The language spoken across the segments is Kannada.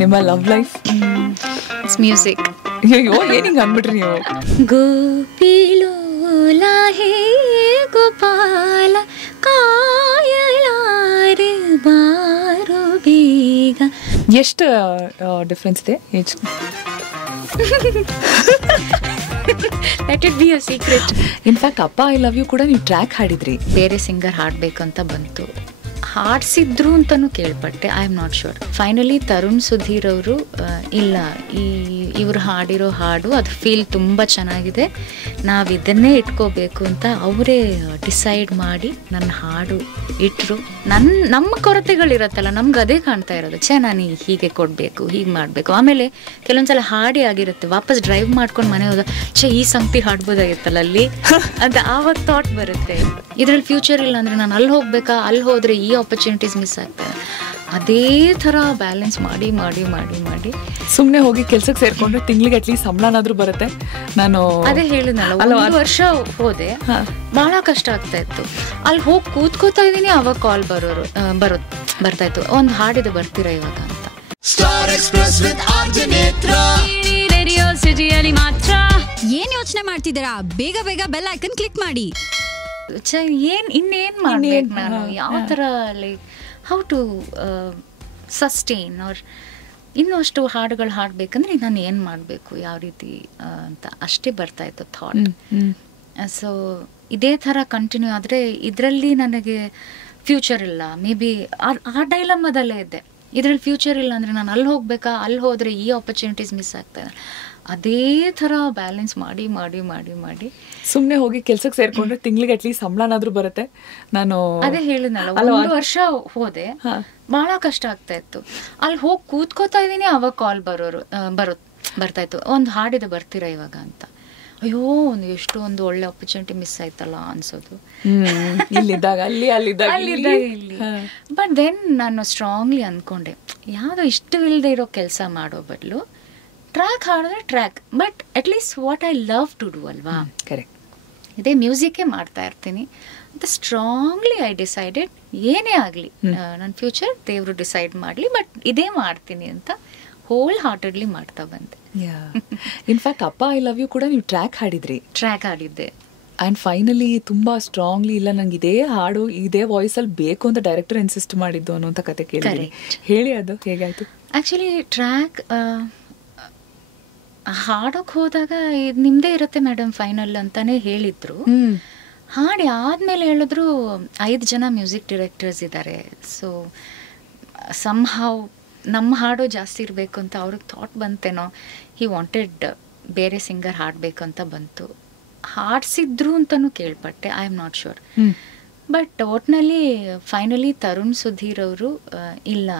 ನಿಮ್ಮ ಲವ್ ಲೈಫ್? It's music. ಅಯ್ಯೋ ಏನ್ ಹಿಂಗ್ ಅಂದ್ಬಿಟ್ರಿ ನೀವು? ಗೋಪಿಲೋಲ ಹೇ ಗೋಪಾಲ ಕಾಯಲಾರೆ ಬಾರೋ ಬೇಗ. ಎಷ್ಟು ಡಿಫ್ರೆನ್ಸ್ ಇದೆ age? Let it be a secret. In fact ಅಪ್ಪ ಐ ಲವ್ ಯು ಕೂಡ ನೀವು ಟ್ರ್ಯಾಕ್ ಹಾಡಿದ್ರಿ. ಬೇರೆ ಸಿಂಗರ್ ಹಾಡಬೇಕು ಅಂತ ಬಂತು, ಹಾಡಿಸಿದ್ರು ಅಂತಲೂ ಕೇಳ್ಪಟ್ಟೆ. I am not sure. Finally Tarun Sudhir ಅವರು ಇಲ್ಲ, ಇವರು ಹಾಡಿರೋ ಹಾಡು ಅದು ಫೀಲ್ ತುಂಬ ಚೆನ್ನಾಗಿದೆ, ನಾವು ಇದನ್ನೇ ಇಟ್ಕೋಬೇಕು ಅಂತ ಅವರೇ ಡಿಸೈಡ್ ಮಾಡಿ ನನ್ನ ಹಾಡು ಇಟ್ಟರು. ನಮ್ಮ ಕೊರತೆಗಳಿರತ್ತಲ್ಲ, ನಮ್ಗೆ ಅದೇ ಕಾಣ್ತಾ ಇರೋದು, ನಾನು ಹೀಗೆ ಕೊಡಬೇಕು, ಹೀಗೆ ಮಾಡಬೇಕು. ಆಮೇಲೆ ಕೆಲವೊಂದ್ಸಲ ಹಾಡಿ ಆಗಿರುತ್ತೆ, ವಾಪಸ್ ಡ್ರೈವ್ ಮಾಡ್ಕೊಂಡು ಮನೆ ಹೋದ ಈ ಸಂಗತಿ ಹಾಡ್ಬೋದಾಗಿತ್ತಲ್ಲ ಅಲ್ಲಿ ಅಂತ ಆವಾಗ ಥಾಟ್ ಬರುತ್ತೆ. ಇದರಲ್ಲಿ ಫ್ಯೂಚರ್ ಇಲ್ಲ ಅಂದರೆ ನಾನು ಅಲ್ಲಿ ಹೋಗ್ಬೇಕಾ, ಅಲ್ಲಿ ಹೋದರೆ ಈ ಆಪರ್ಚುನಿಟೀಸ್ ಮಿಸ್ ಆಗ್ತದೆ. ಅದೇ ಥರ ಬ್ಯಾಲೆನ್ಸ್ ಮಾಡಿ ಮಾಡಿ ಮಾಡಿ ಮಾಡಿ ಸುಮ್ಮನೆ ಹೋಗಿ ಕೆಲ್ಸಕ್ಕೆ ಸೇರ್ಕೊಂಡ್ರೆ ತಿಂಗಳಿಗೆ ಅಟ್ಲೀಸ್ಟ್ ಸಂಬಳನಾದ್ರೂ ಬರುತ್ತೆ. ನಾನು ಅದೇ ಹೇಳಿದ್ನಲ್ಲ, ಒಂದು ವರ್ಷ ಹೋದೆ, ಬಹಳ ಕಷ್ಟ ಆಗ್ತಾ ಇತ್ತು. ಅಲ್ಲಿ ಹೋಗಿ ಕೂತ್ಕೋತಾ ಇದ್ದೀನಿ, ಅವಾಗ ಕಾಲ್ ಬರ್ತಾ ಇತ್ತು, ಒಂದು ಹಾಡಿದೆ ಬರ್ತೀರಾ ಇವಾಗ ಅಂತ. ಸ್ಟಾರ್ ಎಕ್ಸ್‌ಪ್ರೆಸ್ ವಿತ್ ಆರ್ಜೆ ನೇತ್ರ ರೇಡಿಯೋ ಸಿಟಿಯಲ್ಲಿ ಮಾತ್ರ. ಏನ್ ಯೋಚನೆ ಮಾಡ್ತಿದ್ದೀರಾ? ಬೇಗ ಬೇಗ ಬೆಲ್ ಐಕನ್ ಕ್ಲಿಕ್ ಮಾಡಿ. ಇನ್ನೇನ್ ಮಾಡ್ಬೇಕು ನಾನು, ಯಾವ ಥರ ಲೈಕ್ ಹೌ ಟು ಸಸ್ಟೈನ್ ಅವ್ರ ಇನ್ನೂ ಅಷ್ಟು ಹಾಡುಗಳು ಹಾಡಬೇಕಂದ್ರೆ ನಾನು ಏನು ಮಾಡಬೇಕು, ಯಾವ ರೀತಿ ಅಂತ ಅಷ್ಟೇ ಬರ್ತಾಯಿತ್ತು ಥಾಟ್. ಸೊ ಇದೇ ಥರ ಕಂಟಿನ್ಯೂ ಆದರೆ ಇದರಲ್ಲಿ ನನಗೆ ಫ್ಯೂಚರ್ ಇಲ್ಲ. ಮೇ ಬಿ ಆ ಡೈಲಮ್ಮದಲ್ಲೇ ಇದ್ದೆ, ಇದರಲ್ಲಿ ಫ್ಯೂಚರ್ ಇಲ್ಲ ಅಂದರೆ ನಾನು ಅಲ್ಲಿ ಹೋಗ್ಬೇಕಾ, ಅಲ್ಲಿ ಹೋದರೆ ಈ ಆಪರ್ಚುನಿಟೀಸ್ ಮಿಸ್ ಆಗ್ತದೆ. ಅದೇ ಥರ ಬ್ಯಾಲೆನ್ಸ್ ಮಾಡಿ ಮಾಡಿ ಮಾಡಿ ಮಾಡಿ ಸುಮ್ಮನೆ ಹೋಗಿ ಕೆಲ್ಸಕ್ಕೆ ಸೇರ್ಕೊಂಡ್ರೆ ತಿಂಗಳಿಗೆ ಅಟ್ಲೀಸ್ಟ್ ಸಂಬಳನಾದ್ರೂ ಬರುತ್ತೆ. ನಾನು ಅದೇ ಹೇಳಿದ್ನಲ್ಲ, ಒಂದು ವರ್ಷ ಹೋದೆ, ಬಹಳ ಕಷ್ಟ ಆಗ್ತಾ ಇತ್ತು. ಅಲ್ಲಿ ಹೋಗಿ ಕೂತ್ಕೋತಾ ಇದ್ದೀನಿ, ಅವಾಗ ಕಾಲ್ ಬರ್ತಾ ಇತ್ತು, ಒಂದು ಹಾಡಿದೆ ಬರ್ತೀರಾ ಇವಾಗ ಅಂತ. ಅಯ್ಯೋ ಒಂದು ಒಳ್ಳೆ ಆಪರ್ಚುನಿಟಿ ಮಿಸ್ ಆಯ್ತಲ್ಲ ಅನ್ಸೋದು. ಇಲ್ಲಿದ್ದಾಗ ಇಲ್ಲಿ. ಬಟ್ ದೆನ್ ನಾನು ಸ್ಟ್ರಾಂಗ್ಲಿ ಅಂದ್ಕೊಂಡೆ, ಯಾವುದೋ ಇಷ್ಟವಿಲ್ಲದೆ ಇರೋ ಕೆಲಸ ಮಾಡೋ ಬದಲು ಟ್ರ್ಯಾಕ್ ಹಾಡಿದ್ರೆ track, but at least what I love to do ಅಲ್ವಾ. ಕರೆಕ್ಟ್. ಇದೇ ಮ್ಯೂಸಿಕ್ಕೇ ಮಾಡ್ತಾ ಇರ್ತೀನಿ ಅಂತ ಸ್ಟ್ರಾಂಗ್ಲಿ ಐ ಡಿಸೈಡೆಡ್. ಏನೇ ಆಗಲಿ ನನ್ನ ಫ್ಯೂಚರ್ ದೇವರು ಡಿಸೈಡ್ ಮಾಡಲಿ, ಬಟ್ ಇದೇ ಮಾಡ್ತೀನಿ ಅಂತ ಹೋಲ್ ಹಾರ್ಟೆಡ್ಲಿ ಮಾಡ್ತಾ ಬಂದೆ. ಇನ್ಫ್ಯಾಕ್ಟ್ ಅಪ್ಪ ಐ ಲವ್ ಯು ಕೂಡ ನೀವು ಟ್ರ್ಯಾಕ್ ಹಾಡಿದ್ದೆ. ಆ್ಯಂಡ್ ಫೈನಲಿ ತುಂಬ ಸ್ಟ್ರಾಂಗ್ಲಿ ಇಲ್ಲ ನಂಗೆ ಇದೇ ಹಾಡು ಇದೇ ವಾಯ್ಸಲ್ಲಿ ಬೇಕು ಅಂತ ಡೈರೆಕ್ಟರ್ ಇನ್ಸಿಸ್ಟ್ ಮಾಡಿದ್ದು ಅನ್ನೋಂಥ ಕತೆ ಕೇಳಿ ಹೇಳಿ, ಅದು ಹೇಗಾಯಿತು? ಆ್ಯಕ್ಚುಲಿ ಟ್ರ್ಯಾಕ್ ಹಾಡೋಕೆ ಹೋದಾಗ ಇದು ನಿಮ್ಮದೇ ಇರುತ್ತೆ ಮೇಡಮ್ ಫೈನಲ್ ಅಂತಾನೆ ಹೇಳಿದ್ರು. ಹಾಡಿ ಆದಮೇಲೆ ಹೇಳಿದ್ರು 5 ಜನ ಮ್ಯೂಸಿಕ್ ಡೈರೆಕ್ಟರ್ಸ್ ಇದ್ದಾರೆ, ಸೊ ಸಮ್ಹಾವ್ ನಮ್ಮ ಹಾಡು ಜಾಸ್ತಿ ಇರಬೇಕು ಅಂತ ಅವ್ರಿಗೆ ಥಾಟ್ ಬಂತೇನೋ. ಹಿ ವಾಂಟೆಡ್ ಬೇರೆ ಸಿಂಗರ್ ಹಾಡಬೇಕು ಅಂತ ಬಂತು, ಹಾಡಿಸಿದ್ರು ಅಂತಲೂ ಕೇಳ್ಪಟ್ಟೆ. I am not sure. But ಒಟ್ಟಿನಲ್ಲಿ ಫೈನಲಿ ತರುಣ್ ಸುಧೀರ್ ಅವರು ಇಲ್ಲ,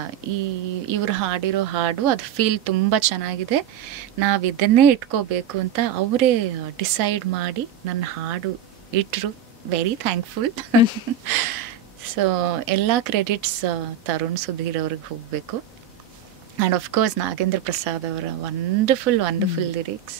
ಇವರು ಹಾಡಿರೋ ಹಾಡು ಅದು ಫೀಲ್ ತುಂಬ ಚೆನ್ನಾಗಿದೆ, ನಾವು ಇದನ್ನೇ ಇಟ್ಕೋಬೇಕು ಅಂತ ಅವರೇ ಡಿಸೈಡ್ ಮಾಡಿ ನನ್ನ ಹಾಡು ಇಟ್ಟರು. Very thankful. ಸೊ ಎಲ್ಲ ಕ್ರೆಡಿಟ್ಸ್ ತರುಣ್ ಸುಧೀರ್ ಅವ್ರಿಗೆ ಹೋಗಬೇಕು. ಆ್ಯಂಡ್ ಆಫ್ಕೋರ್ಸ್ ನಾಗೇಂದ್ರ ಪ್ರಸಾದ್ ಅವರ ವಂಡರ್ಫುಲ್ ಲಿರಿಕ್ಸ್,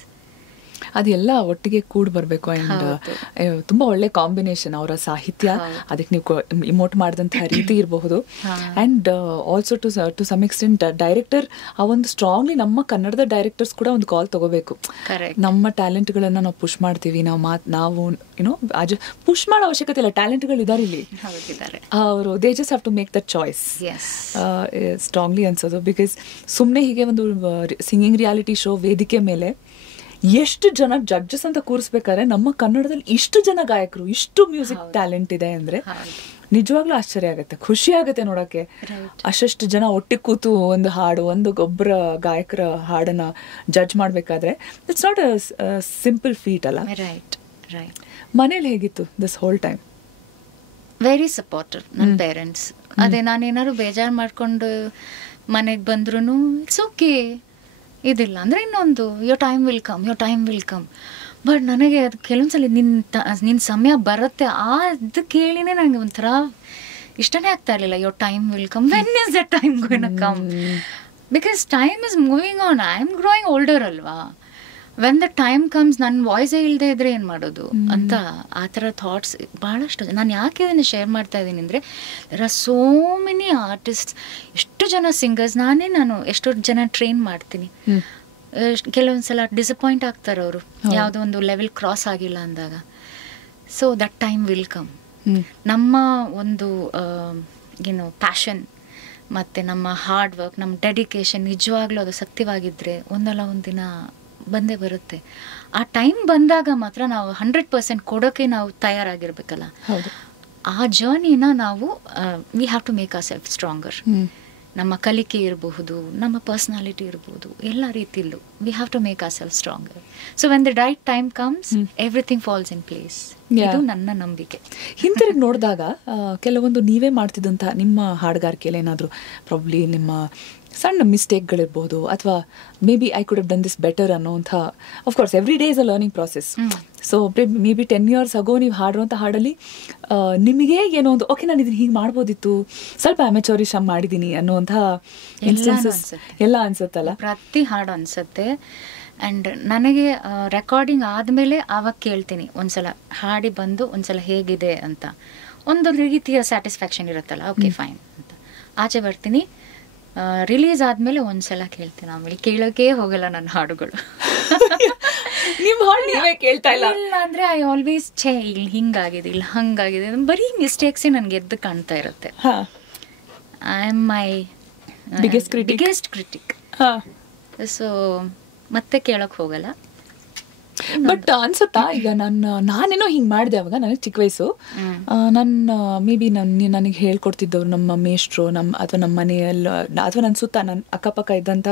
ಅದೆಲ್ಲ ಒಟ್ಟಿಗೆ ಕೂಡಿ ಬರಬೇಕು. ಆ್ಯಂಡ್ ತುಂಬ ಒಳ್ಳೆ ಕಾಂಬಿನೇಷನ್ ಅವರ ಸಾಹಿತ್ಯ, ಅದಕ್ಕೆ ನೀವು ಇಮೋಟ್ ಮಾಡಿದಂತಹ ರೀತಿ ಇರಬಹುದು. And also to some extent director ಆ ಒಂದು ಸ್ಟ್ರಾಂಗ್ಲಿ ನಮ್ಮ ಕನ್ನಡದ ಡೈರೆಕ್ಟರ್ಸ್ ಕೂಡ ಒಂದು ಕಾಲ್ ತಗೋಬೇಕು. ನಮ್ಮ ಟ್ಯಾಲೆಂಟ್ಗಳನ್ನು ನಾವು ಪುಷ್ ಮಾಡ್ತೀವಿ, ನಾವು ಏನೋ ಪುಷ್ ಮಾಡೋ ಅವಶ್ಯಕತೆ ಇಲ್ಲ, ಟ್ಯಾಲೆಂಟ್ಗಳು ಇದ್ದಾರೆ ಇಲ್ಲಿ, ಅವರು they just have to make that choice strongly ಅನ್ಸೋದು. ಬಿಕಾಸ್ ಸುಮ್ಮನೆ ಹೀಗೆ ಒಂದು ಸಿಂಗಿಂಗ್ ರಿಯಾಲಿಟಿ ಶೋ ವೇದಿಕೆ ಮೇಲೆ ಎಷ್ಟು ಜನ ಜಡ್ಜಸ್ ಅಂತ ಕೂರಿಸ್ಬೇಕಾದ್ರೆ ನಮ್ಮ ಕನ್ನಡದಲ್ಲಿ ಇಷ್ಟು ಜನ ಗಾಯಕರು, ಇಷ್ಟು ಮ್ಯೂಸಿಕ್ ಟ್ಯಾಲೆಂಟ್ ಇದೆ ಅಂದ್ರೆ ನಿಜವಾಗ್ಲೂ ಆಶ್ಚರ್ಯ ಆಗುತ್ತೆ, ಖುಷಿ ಆಗುತ್ತೆ ನೋಡೋಕೆ. ಅಷ್ಟು ಜನ ಒಟ್ಟಿಗೆ ಕೂತು ಒಂದು ಹಾಡು, ಒಬ್ಬರ ಗಾಯಕರ ಹಾಡನ್ನ ಜಡ್ಜ್ ಮಾಡ್ಬೇಕಾದ್ರೆ it's not a simple feet ಅಲ್ಲ. ಮನೇಲಿ ಹೇಗಿತ್ತು this whole time? Very supportive ನನ್ನ ಪೇರೆಂಟ್ಸ್. ಅದೇ ನಾನೇನಾದ್ರು ಬೇಜಾರು ಮಾಡ್ಕೊಂಡು ಮನೆಗೆ ಬಂದ್ರು ಇಟ್ಸ್ ಓಕೆ, ಇದಿಲ್ಲ ಅಂದರೆ ಇನ್ನೊಂದು your time will come. But ನನಗೆ ಅದು ಕೆಲವೊಂದ್ಸಲ ನಿನ್ನ ಸಮಯ ಬರುತ್ತೆ ಅದು ಕೇಳಿನೇ ನನಗೆ ಒಂಥರ ಇಷ್ಟನೇ ಆಗ್ತಾ ಇರಲಿಲ್ಲ. Your time will come, when is the time going to come? Because time is moving on, I am growing older ಅಲ್ವಾ. ವೆನ್ ದ ಟೈಮ್ ಕಮ್ಸ್ ನನ್ನ ವಾಯ್ಸೇ ಇಲ್ಲದೆ ಇದ್ರೆ ಏನು ಮಾಡೋದು ಅಂತ ಆ ಥರ ಥಾಟ್ಸ್ ಭಾಳಷ್ಟು. ನಾನು ಯಾಕೆ ಇದನ್ನು ಶೇರ್ ಮಾಡ್ತಾ ಇದ್ದೀನಿ ಅಂದರೆ, there are so many artist, ಎಷ್ಟು ಜನ ಸಿಂಗರ್ಸ್, ನಾನು ಎಷ್ಟೋ ಜನ ಟ್ರೈನ್ ಮಾಡ್ತೀನಿ. ಕೆಲವೊಂದ್ಸಲ ಡಿಸಪಾಯಿಂಟ್ ಆಗ್ತಾರೆ ಅವರು, ಯಾವುದೋ ಒಂದು ಲೆವೆಲ್ ಕ್ರಾಸ್ ಆಗಿಲ್ಲ ಅಂದಾಗ. So that time will come. ನಮ್ಮ ಒಂದು ಪ್ಯಾಷನ್ ಮತ್ತು ನಮ್ಮ ಹಾರ್ಡ್ ವರ್ಕ್, ನಮ್ಮ ಡೆಡಿಕೇಶನ್ ನಿಜವಾಗ್ಲೂ ಅದು ಸತ್ಯವಾಗಿದ್ದರೆ ಒಂದಲ್ಲ ಒಂದಿನ ಬಂದೇ ಬರುತ್ತೆ. ಆ ಟೈಮ್ ಬಂದಾಗ ಮಾತ್ರ ನಾವು 100% ಕೊಡೋಕ್ಕೆ ನಾವು ತಯಾರಾಗಿರ್ಬೇಕಲ್ಲ. ಆ ಜರ್ನಿನ ನಾವು we have to make our self stronger. ನಮ್ಮ ಕಲಿಕೆ ಇರಬಹುದು, ನಮ್ಮ ಪರ್ಸ್ನಾಲಿಟಿ ಇರಬಹುದು, ಎಲ್ಲ ರೀತಿಯಲ್ಲೂ we have to make our self stronger. So when the right time comes everything falls in place. ಇದು ನನ್ನ ನಂಬಿಕೆ. ಹಿಂತಿರುಗಿ ನೋಡಿದಾಗ ಕೆಲವೊಂದು ನೀವೇ ಮಾಡ್ತಿದ್ದಂಥ ನಿಮ್ಮ ಹಾಡುಗಾರಿಕೆಯಲ್ಲಿ ಏನಾದರೂ ಪ್ರಾಬ್ಲಿ ನಿಮ್ಮ ಸಣ್ಣ ಮಿಸ್ಟೇಕ್ಗಳಿರ್ಬೋದು, ಅಥವಾ maybe I could have done this better ಅನ್ನೋಂಥ, of course every day is a learning process. So maybe 10 years ago ನೀವು ಹಾಡುವಂಥ ಹಾಡಲ್ಲಿ ನಿಮಗೆ ಏನೋ ಒಂದು ಓಕೆ ನಾನು ಇದನ್ನು ಹೀಗೆ ಮಾಡ್ಬೋದಿತ್ತು, ಸ್ವಲ್ಪ ಅಮೆಚೋರಿಶ್ ಮಾಡಿದ್ದೀನಿ ಅನ್ನೋಂಥ ಇನ್ಸ್ಟೆನ್ಸಸ್ ಎಲ್ಲ ಅನ್ಸುತ್ತಲ್ಲ? ಪ್ರತಿ ಹಾಡು ಅನ್ಸುತ್ತೆ. ಆ್ಯಂಡ್ ನನಗೆ ರೆಕಾರ್ಡಿಂಗ್ ಆದಮೇಲೆ ಆವಾಗ ಕೇಳ್ತೀನಿ, ಒಂದ್ಸಲ ಹಾಡಿ ಬಂದು ಒಂದ್ಸಲ ಹೇಗಿದೆ ಅಂತ ಒಂದು ರೀತಿಯ ಸ್ಯಾಟಿಸ್ಫ್ಯಾಕ್ಷನ್ ಇರುತ್ತಲ್ಲ, ಓಕೆ ಫೈನ್ ಅಂತ. ಆಚೆ ಬರ್ತೀನಿ, ರಿಲೀಸ್ ಆದಮೇಲೆ ಒಂದ್ಸಲ ಕೇಳ್ತೀನಿ, ಆಮೇಲೆ ಕೇಳೋಕೆ ಹೋಗಲ್ಲ ನನ್ನ ಹಾಡುಗಳು. ನಿಮ್ಮ ಹಾಡು ನೀವೇ ಕೇಳ್ತಾ ಇಲ್ಲ ಅಂದರೆ ಐ ಆಲ್ವೇಸ್ ಇಲ್ಲಿ ಹಿಂಗಾಗಿದೆ, ಇಲ್ಲಿ ಹಂಗಾಗಿದೆ, ಬರೀ ಮಿಸ್ಟೇಕ್ಸೇ ನನಗೆ ಎದ್ದು ಕಾಣ್ತಾ ಇರುತ್ತೆ. I am my biggest critic. So ಮತ್ತೆ ಕೇಳೋಕೆ ಹೋಗಲ್ಲ. ಬಟ್ ಅನ್ಸುತ್ತಾ ಈಗ ನಾನೇನೋ ಹಿಂಗೆ ಮಾಡಿದೆ ಅವಾಗ ನನಗೆ ಚಿಕ್ಕ ವಯಸ್ಸು, ನನ್ನ ಮೇ ಬಿ ನನಗೆ ಹೇಳ್ಕೊಡ್ತಿದ್ದವ್ರು ನಮ್ಮ ಮೇಷ್ಟ್ರು, ಅಥವಾ ನಮ್ಮ ಮನೆಯಲ್ಲಿ, ಅಥವಾ ನನ್ನ ಸುತ್ತ ನನ್ನ ಅಕ್ಕಪಕ್ಕ ಇದ್ದಂಥ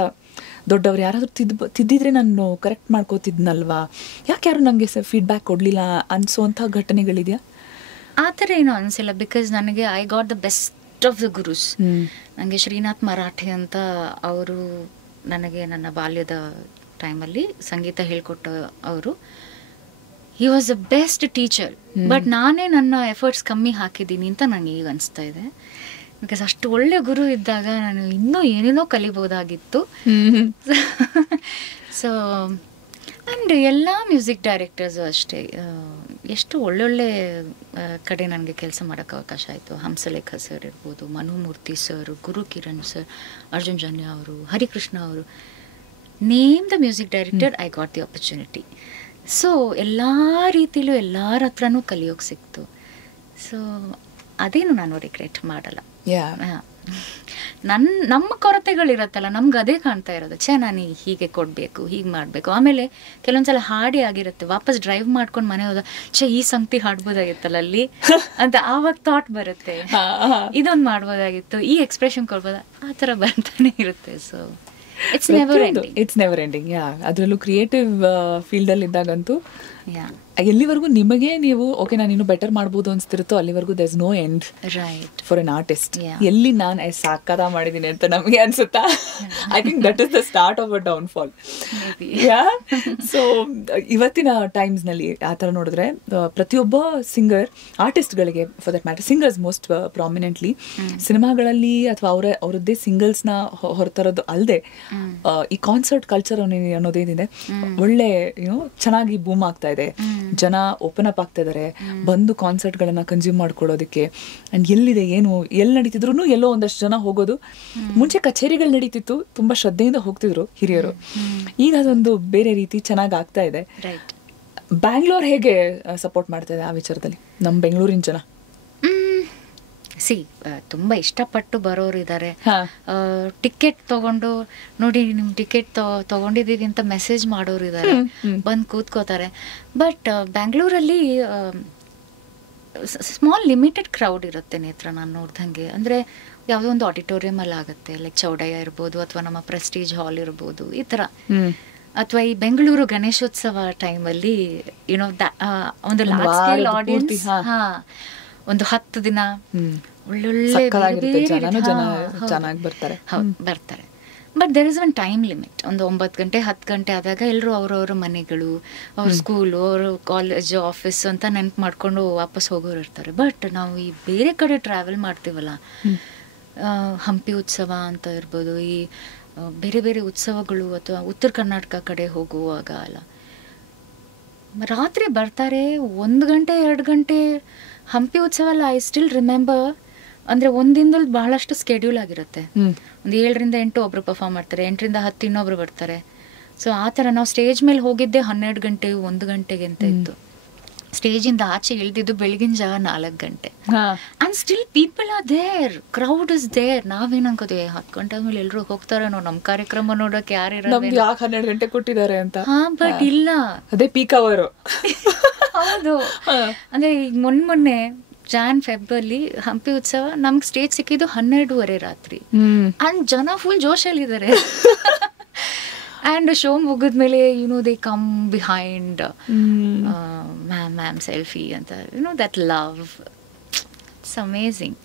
ದೊಡ್ಡವ್ರು ಯಾರಾದರೂ ತಿದ್ದಿದ್ರೆ ನಾನು ಕರೆಕ್ಟ್ ಮಾಡ್ಕೋತಿದ್ನಲ್ವಾ, ಯಾಕೆ ಯಾರು ನನಗೆ ಫೀಡ್ಬ್ಯಾಕ್ ಕೊಡಲಿಲ್ಲ ಅನ್ಸೋಂಥ ಘಟನೆಗಳಿದೆಯಾ? ಆ ಥರ ಏನೂ ಅನಿಸಿಲ್ಲ. ಬಿಕಾಸ್ ನನಗೆ I got the best of the gurus. ನನಗೆ ಶ್ರೀನಾಥ್ ಮರಾಠೆ ಅಂತ ಅವರು ನನಗೆ ನನ್ನ ಬಾಲ್ಯದ ಟೈಮಲ್ಲಿ ಸಂಗೀತ ಹೇಳ್ಕೊಟ್ಟ ಅವರು. He was the best teacher. But ನಾನೇ ನನ್ನ ಎಫರ್ಟ್ಸ್ ಕಮ್ಮಿ ಹಾಕಿದ್ದೀನಿ ಅಂತ ನನಗೆ ಈಗ ಅನಿಸ್ತಾ ಇದೆ. ಬಿಕಾಸ್ ಅಷ್ಟು ಒಳ್ಳೆ ಗುರು ಇದ್ದಾಗ ನಾನು ಇನ್ನೂ ಏನೇನೋ ಕಲಿಬೋದಾಗಿತ್ತು. ಸೊ ಆ್ಯಂಡ್ ಎಲ್ಲ ಮ್ಯೂಸಿಕ್ ಡೈರೆಕ್ಟರ್ಸು ಅಷ್ಟೇ, ಎಷ್ಟು ಒಳ್ಳೊಳ್ಳೆ ಕಡೆ ನನಗೆ ಕೆಲಸ ಮಾಡೋಕ್ಕೆ ಅವಕಾಶ ಆಯಿತು. ಹಂಸಲೇಖ ಸರ್ ಇರ್ಬೋದು, ಮನುಮೂರ್ತಿ ಸರ್, ಗುರು ಕಿರಣ್ ಸರ್, ಅರ್ಜುನ್ ಜನ್ಯ ಅವರು, ಹರಿಕೃಷ್ಣ ಅವರು, name the music director, I got the opportunity. So ಎಲ್ಲ ರೀತಿಲೂ ಎಲ್ಲರ ಹತ್ರನೂ ಕಲಿಯೋಕೆ ಸಿಕ್ತು. ಸೊ ಅದೇನು ನಾನು ರಿಗ್ರೆಟ್ ಮಾಡಲ್ಲ. ನಮ್ಮ ಕೊರತೆಗಳಿರತ್ತಲ್ಲ, ನಮ್ಗೆ ಅದೇ ಕಾಣ್ತಾ ಇರೋದು, ನಾನು ಹೀಗೆ ಕೊಡಬೇಕು, ಹೀಗೆ ಮಾಡಬೇಕು. ಆಮೇಲೆ ಕೆಲವೊಂದ್ಸಲ ಹಾಡೇ ಆಗಿರುತ್ತೆ, ವಾಪಸ್ ಡ್ರೈವ್ ಮಾಡ್ಕೊಂಡು ಮನೆ ಹೋದ ಈ ಸಂಗತಿ ಹಾಡ್ಬೋದಾಗಿತ್ತಲ್ಲ ಅಲ್ಲಿ ಅಂತ ಆವಾಗ ಥಾಟ್ ಬರುತ್ತೆ, ಇದೊಂದು ಮಾಡ್ಬೋದಾಗಿತ್ತು, ಈ ಎಕ್ಸ್ಪ್ರೆಷನ್ ಕೊಡ್ಬೋದ, ಆ ಥರ ಬರ್ತಾನೆ ಇರುತ್ತೆ. So it's never ending. ಅದರಲ್ಲೂ ಕ್ರಿಯೇಟಿವ್ ಫೀಲ್ಡಲ್ಲಿ ಇದ್ದಾಗಂತೂ ಎಲ್ಲಿವರೆಗೂ ನಿಮಗೆ ನೀವು ಓಕೆ ನಾನು ಇನ್ನೂ ಬೆಟರ್ ಮಾಡ್ಬೋದು ಅನ್ಸ್ತಿರುತ್ತೋ ಅಲ್ಲಿವರೆಗೂ there is no end for an artist. ಎಲ್ಲಿ ನಾನು ಸಾಕಾದ ಮಾಡಿದ್ದೀನಿ ಅಂತ ನಮಗೆ ಅನ್ಸುತ್ತಾ, I think that is the start of a downfall. So ಇವತ್ತಿನ ಟೈಮ್ಸ್ನಲ್ಲಿ ಆ ಥರ ನೋಡಿದ್ರೆ ಪ್ರತಿಯೊಬ್ಬ ಸಿಂಗರ್, ಆರ್ಟಿಸ್ಟ್ಗಳಿಗೆ for that matter, singers most prominently ಸಿನಿಮಾಗಳಲ್ಲಿ ಅಥವಾ ಅವರದ್ದೇ ಸಿಂಗಲ್ಸ್ನ ಹೊರತರೋದು ಅಲ್ಲದೆ ಈ ಕಾನ್ಸರ್ಟ್ ಕಲ್ಚರ್ ಅನ್ನೋದೇನಿದೆ ಒಳ್ಳೆ ಚೆನ್ನಾಗಿ ಬೂಮ್ ಆಗ್ತಾ ಇದೆ. ಜನ ಓಪನ್ ಅಪ್ ಆಗ್ತಾ ಇದಾರೆ, ಬಂದು ಕಾನ್ಸರ್ಟ್ಗಳನ್ನ ಕನ್ಸ್ಯೂಮ್ ಮಾಡ್ಕೊಳ್ಳೋದಕ್ಕೆ. ಅಂಡ್ ಎಲ್ಲಿದೆ ಏನು ಎಲ್ಲಿ ನಡೀತಿದ್ರು ಎಲ್ಲೋ ಒಂದಷ್ಟು ಜನ ಹೋಗೋದು. ಮುಂಚೆ ಕಚೇರಿಗಳು ನಡೀತಿತ್ತು, ತುಂಬಾ ಶ್ರದ್ಧೆಯಿಂದ ಹೋಗ್ತಿದ್ರು ಹಿರಿಯರು. ಈಗ ಅದೊಂದು ಬೇರೆ ರೀತಿ ಚೆನ್ನಾಗಿ ಆಗ್ತಾ ಇದೆ. ಬ್ಯಾಂಗ್ಳೂರ್ ಹೇಗೆ ಸಪೋರ್ಟ್ ಮಾಡ್ತಾ ಇದೆ ಆ ವಿಚಾರದಲ್ಲಿ ನಮ್ಮ ಬೆಂಗಳೂರಿನ ಜನ? ತುಂಬ ಇಷ್ಟಪಟ್ಟು ಬರೋರು ಇದ್ದಾರೆ. ಟಿಕೆಟ್ ತಗೊಂಡು ನೋಡಿ ನಿಮ್ ಟಿಕೆಟ್ ತಗೊಂಡಿದೀವಿ ಅಂತ ಮೆಸೇಜ್ ಮಾಡೋರು ಇದ್ದಾರೆ, ಬಂದು ಕೂತ್ಕೋತಾರೆ. ಬಟ್ ಬ್ಯಾಂಗ್ಳೂರಲ್ಲಿ ಸ್ಮಾಲ್ ಲಿಮಿಟೆಡ್ ಕ್ರೌಡ್ ಇರುತ್ತೆ ನೇತ್ರ, ನಾನು ನೋಡ್ದಂಗೆ. ಅಂದರೆ ಯಾವುದೋ ಒಂದು ಆಡಿಟೋರಿಯಂ ಅಲ್ಲಿ ಆಗುತ್ತೆ, ಲೈಕ್ ಚೌಡಯ್ಯ ಇರ್ಬೋದು ಅಥವಾ ನಮ್ಮ ಪ್ರೆಸ್ಟೀಜ್ ಹಾಲ್ ಇರ್ಬೋದು, ಈ ಥರ. ಅಥವಾ ಈ ಬೆಂಗಳೂರು ಗಣೇಶೋತ್ಸವ ಟೈಮಲ್ಲಿ ಒಂದು ಲಾರ್ಜ್ ಸ್ಕೇಲ್ ಆಡಿಯನ್ಸ್, ಒಂದು 10 ದಿನ ಒಳ್ಳೊಳ್ಳೆ ಬರ್ತಾರೆ. But there is one time limit. ಒಂದು 9 ಗಂಟೆ 10 ಗಂಟೆ ಆದಾಗ ಎಲ್ಲರೂ ಅವ್ರವ್ರ ಮನೆಗಳು, ಅವ್ರ ಸ್ಕೂಲು, ಅವರು ಕಾಲೇಜು, ಆಫೀಸ್ ಅಂತ ನೆನ್ಪು ಮಾಡ್ಕೊಂಡು ವಾಪಸ್ ಹೋಗೋರು ಇರ್ತಾರೆ. ಬಟ್ ನಾವು ಈ ಬೇರೆ ಕಡೆ ಟ್ರಾವೆಲ್ ಮಾಡ್ತೀವಲ್ಲ, ಹಂಪಿ ಉತ್ಸವ ಅಂತ ಇರ್ಬೋದು, ಈ ಬೇರೆ ಬೇರೆ ಉತ್ಸವಗಳು, ಅಥವಾ ಉತ್ತರ ಕರ್ನಾಟಕ ಕಡೆ ಹೋಗುವಾಗ ಅಲ್ಲ, ರಾತ್ರಿ ಬರ್ತಾರೆ 1 ಗಂಟೆ 2 ಗಂಟೆ. ಹಂಪಿ ಉತ್ಸವ ಅಲ್ಲ, ಐ ಸ್ಟಿಲ್ ರಿಮೆಂಬರ್. ಅಂದರೆ ಒಂದಿನದಲ್ಲಿ ಬಹಳಷ್ಟು ಸ್ಕೆಡ್ಯೂಲ್ ಆಗಿರುತ್ತೆ. ಒಂದು 7 ರಿಂದ 8 ಒಬ್ರು ಪರ್ಫಾರ್ಮ್ ಮಾಡ್ತಾರೆ, 8 ರಿಂದ 10 ಇನ್ನೊಬ್ರು ಬರ್ತಾರೆ. ಸೊ ಆ ಥರ ನಾವು ಸ್ಟೇಜ್ ಮೇಲೆ ಹೋಗಿದ್ದೆ 12 ಗಂಟೆ 1 ಗಂಟೆಗೆ ಅಂತ ಇತ್ತು. ಸ್ಟೇಜಿಂದ ಆಚೆ ಇಳಿದಿದ್ದು ಬೆಳಗಿನ ಜಾವ 4 ಗಂಟೆ. And still people are there, crowd is there. ನಾವೇನು ಅನ್ಕೋತೀವಿ 10 ಗಂಟೆ ಮೇಲೆ ಎಲ್ಲರೂ ಹೋಗ್ತಾರೇನೋ ನಮ್ಮ ಕಾರ್ಯಕ್ರಮ ನೋಡೋಕೆ, ಯಾರು 12 ಗಂಟೆ ಕೊಟ್ಟಿದ್ದಾರೆ ಅಂತ. ಬಟ್ ಇಲ್ಲ, ಅದೇ ಪೀಕ್ ಅವರು. ಹೌದು. ಅಂದ್ರೆ ಈಗ ಮೊನ್ನೆ ಜಾನ್ ಫೆಬ್ರಲ್ಲಿ ಹಂಪಿ ಉತ್ಸವ ನಮ್ಗೆ ಸ್ಟೇಜ್ ಸಿಕ್ಕಿದ್ದು 12:30 ರಾತ್ರಿ. ಅಂಡ್ ಜನ ಫುಲ್ ಜೋಶಲ್ಲಿದ್ದಾರೆ. ಆ್ಯಂಡ್ ಶೋ ಮುಗಿದ್ಮೇಲೆ they come behind, ma'am selfie ಅಂತ, ದಟ್ ಲವ್, ಇಟ್ಸ್ ಅಮೇಝಿಂಗ್.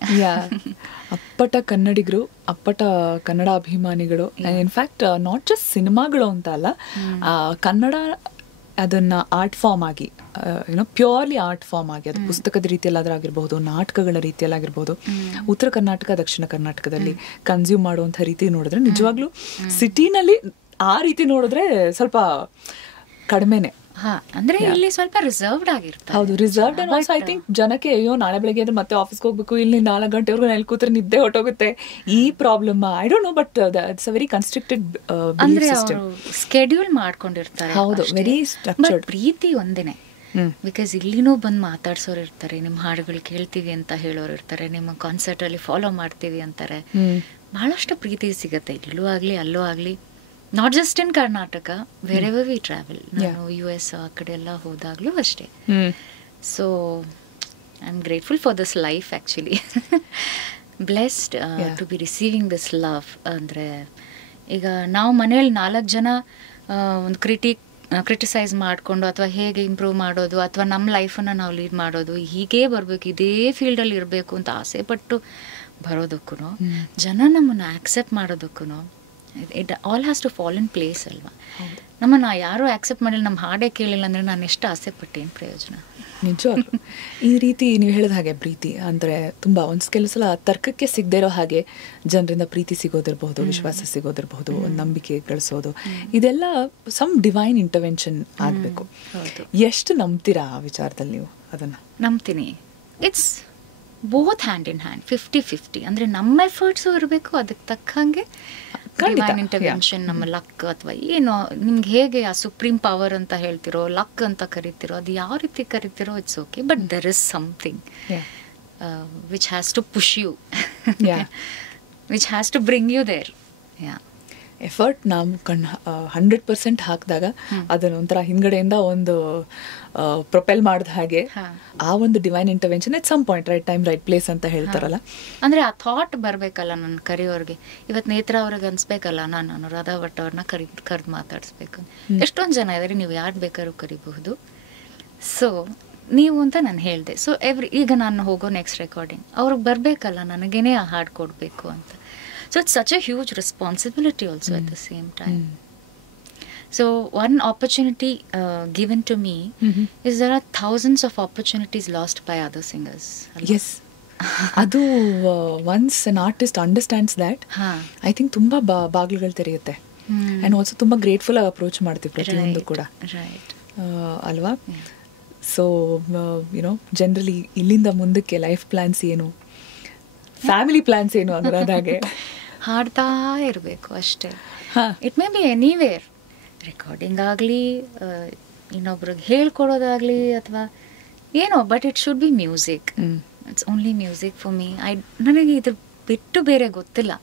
ಅಪ್ಪಟ ಕನ್ನಡಿಗರು, ಅಪ್ಪಟ ಕನ್ನಡ ಅಭಿಮಾನಿಗಳು. ಇನ್ಫ್ಯಾಕ್ಟ್ ನಾಟ್ ಜಸ್ಟ್ ಸಿನಿಮಾಗಳು ಅಂತ ಅಲ್ಲ, ಕನ್ನಡ ಅದನ್ನ ಆರ್ಟ್ ಫಾರ್ಮ್ ಆಗಿ, ಪ್ಯೂರ್ಲಿ ಆರ್ಟ್ ಫಾರ್ಮ್ ಆಗಿ, ಅದು ಪುಸ್ತಕದ ರೀತಿಯಲ್ಲಾಗಿರ್ಬಹುದು, ನಾಟಕಗಳ ರೀತಿಯಲ್ಲಾಗಿರ್ಬಹುದು, ಉತ್ತರ ಕರ್ನಾಟಕ ದಕ್ಷಿಣ ಕರ್ನಾಟಕದಲ್ಲಿ ಕನ್ಸ್ಯೂಮ್ ಮಾಡುವಂಥ ರೀತಿ ನೋಡಿದ್ರೆ ನಿಜವಾಗ್ಲೂ ಸಿಟಿನಲ್ಲಿ ಆ ರೀತಿ ನೋಡಿದ್ರೆ ಸ್ವಲ್ಪ ಕಡಿಮೆನೆ. ಅಂದ್ರೆ ಇಲ್ಲಿ ಸ್ವಲ್ಪ ರಿಸರ್ವ್ಡ್ ಆಗಿರ್ತಾರೆ. ಹೌದು, reserved. And also I think ಜನಕ್ಕೆ ಅಯ್ಯೋ ನಾಳೆ ಬೆಳಗ್ಗೆ ಅಂದ್ರೆ ಮತ್ತೆ ಆಫೀಸ್ಗೆ ಹೋಗ್ಬೇಕು, ಇಲ್ಲಿ 4 ಗಂಟೆವರೆಗೂ ನಲ್ಲಿ ಕೂತ್ರೆ ನಿದ್ದೆ ಹೊಟ್ಟೋಗುತ್ತೆ, ಈ problem. I don't know, but it's a very constricted system. Schedule ಮಾಡ್ಕೊಂಡಿರ್ತಾರೆ. ಹೌದು, ವೆರಿ ಸ್ಟ್ರಕ್ಚರ್ಡ್. ಪ್ರೀತಿ ಒಂದೇನೆ. ಬಿಕಾಸ್ ಇಲ್ಲಿನೂ ಬಂದು ಮಾತಾಡ್ಸೋರು ಇರ್ತಾರೆ, ನಿಮ್ಮ ಹಾಡುಗಳು ಕೇಳ್ತೀವಿ ಅಂತ ಹೇಳೋರು ಇರ್ತಾರೆ, ನಿಮ್ಮ ಕಾನ್ಸರ್ಟ್ ಅಲ್ಲಿ ಫಾಲೋ ಮಾಡ್ತೀವಿ ಅಂತಾರೆ. ಬಹಳಷ್ಟು ಪ್ರೀತಿ ಸಿಗತ್ತೆ ಇಲ್ಲೂ ಆಗ್ಲಿ ಅಲ್ಲೂ ಆಗ್ಲಿ. Not just in Karnataka, wherever we travel. ನಾನು US ಆ ಕಡೆ ಎಲ್ಲ ಹೋದಾಗ್ಲೂ ಅಷ್ಟೇ. So I am grateful for this life actually. Blessed to be receiving this love. ಅಂದರೆ ಈಗ ನಾವು ಮನೇಲಿ 4 ಜನ ಒಂದು ಕ್ರಿಟಿಸೈಸ್ ಮಾಡಿಕೊಂಡು ಅಥವಾ ಹೇಗೆ ಇಂಪ್ರೂವ್ ಮಾಡೋದು ಅಥವಾ ನಮ್ಮ ಲೈಫನ್ನು ನಾವು ಲೀಡ್ ಮಾಡೋದು, ಹೀಗೇ ಬರಬೇಕು, ಇದೇ ಫೀಲ್ಡಲ್ಲಿ ಇರಬೇಕು ಅಂತ ಆಸೆ ಪಟ್ಟು ಬರೋದಕ್ಕೂ, ಜನ ನಮ್ಮನ್ನು ಆಕ್ಸೆಪ್ಟ್ ಮಾಡೋದಕ್ಕೂ, it all has to fall in place ಅಲ್ವಾ. ನಮ್ಮನ್ನು ಯಾರೂ ಆಕ್ಸೆಪ್ಟ್ ಮಾಡಿಲ್ಲ, ನಮ್ಮ ಹಾಡೇ ಕೇಳಿಲ್ಲ ಅಂದರೆ ನಾನು ಎಷ್ಟು ಆಸೆ ಪಟ್ಟೇನು ಪ್ರಯೋಜನ. ನಿಜವಾಗ್ಲೂ ಈ ರೀತಿ ನೀವು ಹೇಳಿದ ಹಾಗೆ ಪ್ರೀತಿ ಅಂದರೆ ತುಂಬ ಕೆಲವು ಸಲ ತರ್ಕಕ್ಕೆ ಸಿಗದೇ ಇರೋ ಹಾಗೆ ಜನರಿಂದ ಪ್ರೀತಿ ಸಿಗೋದಿರಬಹುದು, ವಿಶ್ವಾಸ ಸಿಗೋದಿರಬಹುದು, ಒಂದು ನಂಬಿಕೆ ಗಳಿಸೋದು, ಇದೆಲ್ಲ ಸಮ್ ಡಿವೈನ್ ಇಂಟರ್ವೆನ್ಷನ್ ಆಗಬೇಕು. ಎಷ್ಟು ನಂಬ್ತೀರಾ ಆ ವಿಚಾರದಲ್ಲಿ ನೀವು ಅದನ್ನು? ನಂಬ್ತೀನಿ. It's both hand in hand, 50-50. ಅಂದರೆ ನಮ್ಮ ಎಫರ್ಟ್ಸು ಇರಬೇಕು, ಅದಕ್ಕೆ ತಕ್ಕಂಗೆ ಡಿವೈನ್ ಇಂಟರ್ವೆನ್ಷನ್, ನಮ್ಮ ಲಕ್ ಅಥವಾ ಏನೋ ನಿಮ್ಗೆ ಹೇಗೆ ಆ ಸುಪ್ರೀಂ ಪವರ್ ಅಂತ ಹೇಳ್ತಿರೋ, ಲಕ್ ಅಂತ ಕರಿತಿರೋ, ಅದು ಯಾವ ರೀತಿ ಕರಿತಿರೋ, it's okay. But there is something which has to push you, which has to bring you there. Effort ನಾವು 100% ಹಾಕಿದಾಗ ಅದನ್ನ ಒಂಥರ ಹಿಂದ್ಗಡೆಯಿಂದ ಒಂದು ಪ್ರೊಪೆಲ್ ಮಾಡಿದ ಹಾಗೆ ಆ ಒಂದು divine intervention at some point, right time right place ಅಂತ ಹೇಳ್ತಾರಲ್ಲ. ಅಂದ್ರೆ ಆ ಥಾಟ್ ಬರಬೇಕಲ್ಲ ನನ್ನ ಕರೆಯೋರಿಗೆ. ಇವತ್ತು ನೇತ್ರ ಅವ್ರಿಗೆ ಅನ್ಸ್ಬೇಕಲ್ಲ, ನಾನು ಅನುರಾಧ ಭಟ್ ಅವ್ರನ್ನ ಕರೆದು ಮಾತಾಡಿಸ್ಬೇಕು. ಎಷ್ಟೊಂದು ಜನ ಇದ್ದಾರೆ, ನೀವು ಯಾರು ಬೇಕಾದ್ರೂ ಕರಿಬಹುದು. ಸೊ ನೀವು ಅಂತ ನಾನು ಹೇಳಿದೆ. ಸೊ ಈಗ ನಾನು ಹೋಗೋ ನೆಕ್ಸ್ಟ್ ರೆಕಾರ್ಡಿಂಗ್ ಅವ್ರಿಗೆ ಬರಬೇಕಲ್ಲ, ನನಗೇನೆ ಆ ಹಾಡು ಕೊಡಬೇಕು ಅಂತ. So it's such a huge responsibility also at the same time. So one opportunity given to me is there are thousands of opportunities lost by other singers. Yes. ಅದು once an artist understands that, I think ತುಂಬ ಬಾಗಿಲುಗಳು ತೆರೆಯುತ್ತೆ. And also ತುಂಬ ಗ್ರೇಟ್ಫುಲ್ ಆಗಿ ಅಪ್ರೋಚ್ ಮಾಡ್ತೀವಿ ಪ್ರತಿಯೊಂದು ಕೂಡ, ಅಲ್ವಾ? ಸೊ ಜನರಲಿ ಇಲ್ಲಿಂದ ಮುಂದಕ್ಕೆ ಲೈಫ್ ಪ್ಲಾನ್ಸ್ ಏನು, ಫ್ಯಾಮಿಲಿ ಪ್ಲಾನ್ಸ್ ಏನು ಅಂದ್ರೆ ಅದಾಗೆ ಹಾಡ್ತಾ ಇರಬೇಕು ಅಷ್ಟೇ. It may be anywhere, recording ಆಗಲಿ, ಇನ್ನೊಬ್ರಿಗೆ ಹೇಳ್ಕೊಡೋದಾಗಲಿ ಅಥವಾ ಏನೋ, but it should be music. It's only music for me. ನನಗೆ ಇದು ಬಿಟ್ಟು ಬೇರೆ ಗೊತ್ತಿಲ್ಲ.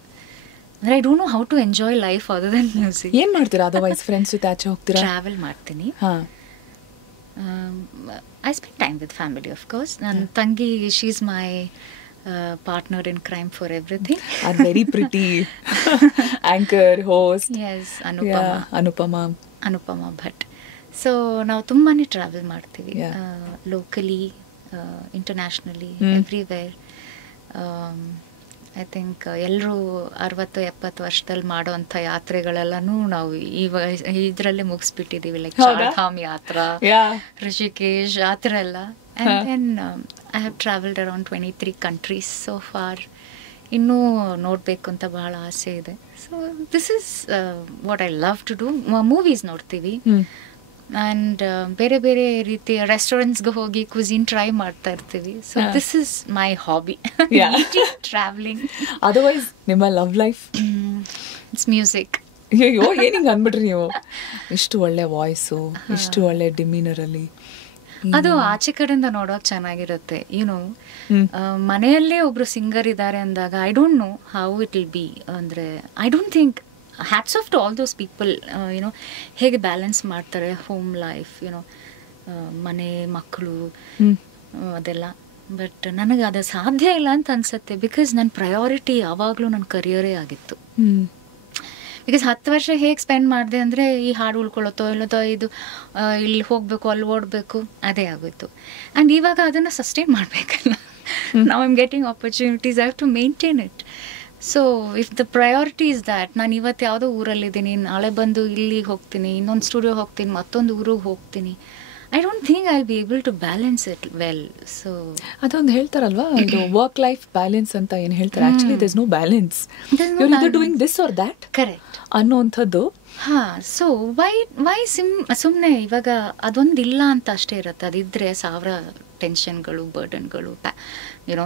ಅಂದರೆ I don't know how to enjoy life other than music. ಏನು ಮಾಡ್ತೀರಾ ಅದರ್ವೈಸ್? ಫ್ರೆಂಡ್ಸ್ ಜೊತೆ ಆಚೆ ಹೋಗ್ತೀರಾ? ಟ್ರಾವೆಲ್ ಮಾಡ್ತೀನಿ. I spend time with family of course. ನನ್ನ ತಂಗಿ, she is my partner in crime for everything. And very pretty anchor, host. Yes, Anupama Bhatt. So ನಾವು ತುಂಬಾನೇ ಟ್ರಾವೆಲ್ ಮಾಡ್ತೀವಿ, locally, internationally, everywhere. I think ಎಲ್ಲರೂ 60-70 ವರ್ಷದಲ್ಲಿ ಮಾಡೋವಂಥ ಯಾತ್ರೆಗಳೆಲ್ಲನೂ ನಾವು ಇದರಲ್ಲೇ ಮುಗಿಸ್ಬಿಟ್ಟಿದ್ದೀವಿ. ಲೈಕ್ ಚಾರ್ಧಾಮ್ ಯಾತ್ರಾ, ಋಷಿಕೇಶ್ ಆ ಥರ ಎಲ್ಲ. And then I have traveled around 23 countries so far. ಇನ್ನೂ ನೋಡಬೇಕು ಅಂತ ಬಹಳ ಆಸೆ ಇದೆ. So this is what I love to do. Movies ನೋಡ್ತೀವಿ, ಆ್ಯಂಡ್ ಬೇರೆ ಬೇರೆ ರೀತಿಯ ರೆಸ್ಟೋರೆಂಟ್ಸ್ಗೆ ಹೋಗಿ ಕುಸಿನ್ ಟ್ರೈ ಮಾಡ್ತಾ ಇರ್ತೀವಿ. So this is my hobby, travelling. Otherwise ನಿಮ್ಮ ಲವ್ ಲೈಫ್? It's music. ಅಯ್ಯೋ, ಏನಿಂಗ್ ಅಂದ್ಬಿಟ್ರಿ ನೀವು? ಇಷ್ಟು ಒಳ್ಳೆ ವಾಯ್ಸು, ಇಷ್ಟು ಒಳ್ಳೆ ಡಿಮೀನರ್ ಅಲ್ಲಿ. ಅದು ಆಚೆ ಕಡೆಯಿಂದ ನೋಡೋಕೆ ಚೆನ್ನಾಗಿರುತ್ತೆ. ಯುನೋ, ಮನೆಯಲ್ಲೇ ಒಬ್ರು ಸಿಂಗರ್ ಇದ್ದಾರೆ ಅಂದಾಗ I don't know how it will be. ಅಂದರೆ I don't think, hats off to all those people, you know, ಹೇಗೆ ಬ್ಯಾಲೆನ್ಸ್ ಮಾಡ್ತಾರೆ ಹೋಮ್ ಲೈಫ್, ಯುನೋ, ಮನೆ ಮಕ್ಕಳು ಅದೆಲ್ಲ. ಬಟ್ ನನಗೆ ಅದು ಸಾಧ್ಯ ಇಲ್ಲ ಅಂತ ಅನ್ಸುತ್ತೆ. ಬಿಕಾಸ್ ನನ್ನ ಪ್ರಯಾರಿಟಿ ಯಾವಾಗಲೂ ನನ್ನ ಕರಿಯರೇ ಆಗಿತ್ತು. ಬಿಕಾಸ್ 10 ವರ್ಷ ಹೇಗೆ ಸ್ಪೆಂಡ್ ಮಾಡಿದೆ ಅಂದರೆ ಈ ಹಾಡು ಉಳ್ಕೊಳ್ಳುತ್ತೋ ಇಲ್ಲದೋ, ಇದು ಇಲ್ಲಿ ಹೋಗಬೇಕು ಅಲ್ಲಿ ಓಡಬೇಕು, ಅದೇ ಆಗೋಯ್ತು. ಆ್ಯಂಡ್ ಇವಾಗ ಅದನ್ನು ಸಸ್ಟೈನ್ ಮಾಡಬೇಕಲ್ಲ. ನಾವು I'm getting opportunities, I have to maintain it. So if the priority is that, ನಾನು ಇವತ್ತು ಯಾವುದೋ ಊರಲ್ಲಿದ್ದೀನಿ, ನಾಳೆ ಬಂದು ಇಲ್ಲಿಗೆ ಹೋಗ್ತೀನಿ, ಇನ್ನೊಂದು ಸ್ಟುಡಿಯೋ ಹೋಗ್ತೀನಿ, ಮತ್ತೊಂದು ಊರಿಗೆ ಹೋಗ್ತೀನಿ, I don't think I will be able to balance it well. So ಅದೊಂದು ಹೇಳ್ತಾರಲ್ವಾ, ಇದು ವರ್ಕ್ ಲೈಫ್ ಬ್ಯಾಲೆನ್ಸ್ ಅಂತ ಏನು ಹೇಳ್ತಾರೆ. Actually there is no balance, you are either doing this or that. Correct ಅನ್ನೋಂಥದ್ದು. ಸೊ ವೈ ಸುಮ್ಮನೆ ಇವಾಗ ಅದೊಂದಿಲ್ಲ ಅಂತ ಅಷ್ಟೇ ಇರುತ್ತೆ. ಅದಿದ್ರೆ 1000 ಟೆನ್ಷನ್ಗಳು, ಬರ್ಡನ್ಗಳು, ಯುನೋ,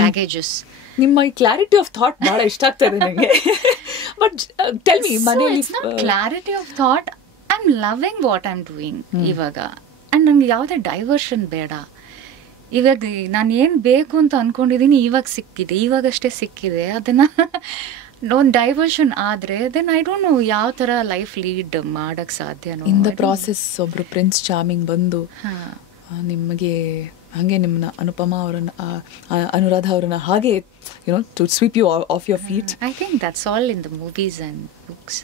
ಬ್ಯಾಗೇಜಸ್. ನಿಮ್ಮ ಈ ಕ್ಲಾರಿಟಿ ಆಫ್ ಥಾಟ್ ಬಹಳ ಇಷ್ಟ ಆಗ್ತದೆ ನನಗೆ. ಬಟ್ ಟೆಲ್ ಮೀ, ಮನೆಯಲ್ಲಿ clarity of thought, I am loving what I am doing ಇವಾಗ. ಆ್ಯಂಡ್ ನಂಗೆ ಯಾವುದೇ ಡೈವರ್ಷನ್ ಬೇಡ. ಇವಾಗ ನಾನು ಏನು ಬೇಕು ಅಂತ ಅಂದ್ಕೊಂಡಿದ್ದೀನಿ, ಇವಾಗ ಸಿಕ್ಕಿದೆ, ಇವಾಗಷ್ಟೇ ಸಿಕ್ಕಿದೆ. ಅದನ್ನು ಒಂದು ಡೈವರ್ಷನ್ ಆದರೆ ದೆನ್ ಐ ಡೋಂಟ್ ನೋ ಯಾವ ಥರ ಲೈಫ್ ಲೀಡ್ ಮಾಡೋಕ್ಕೆ ಸಾಧ್ಯ. ಇನ್ ದ ಪ್ರಾಸೆಸ್ ಒಬ್ರು ಪ್ರಿನ್ಸ್ ಚಾರ್ಮಿಂಗ್ ಬಂದು ನಿಮಗೆ ಹಾಗೆ ನಿಮ್ಮನ್ನ ಅನುಪಮ ಅವರನ್ನ, ಅನುರಾಧ ಅವರನ್ನ ಹಾಗೆ, you know, to sweep you off your feet. I think that's all in the movies and books.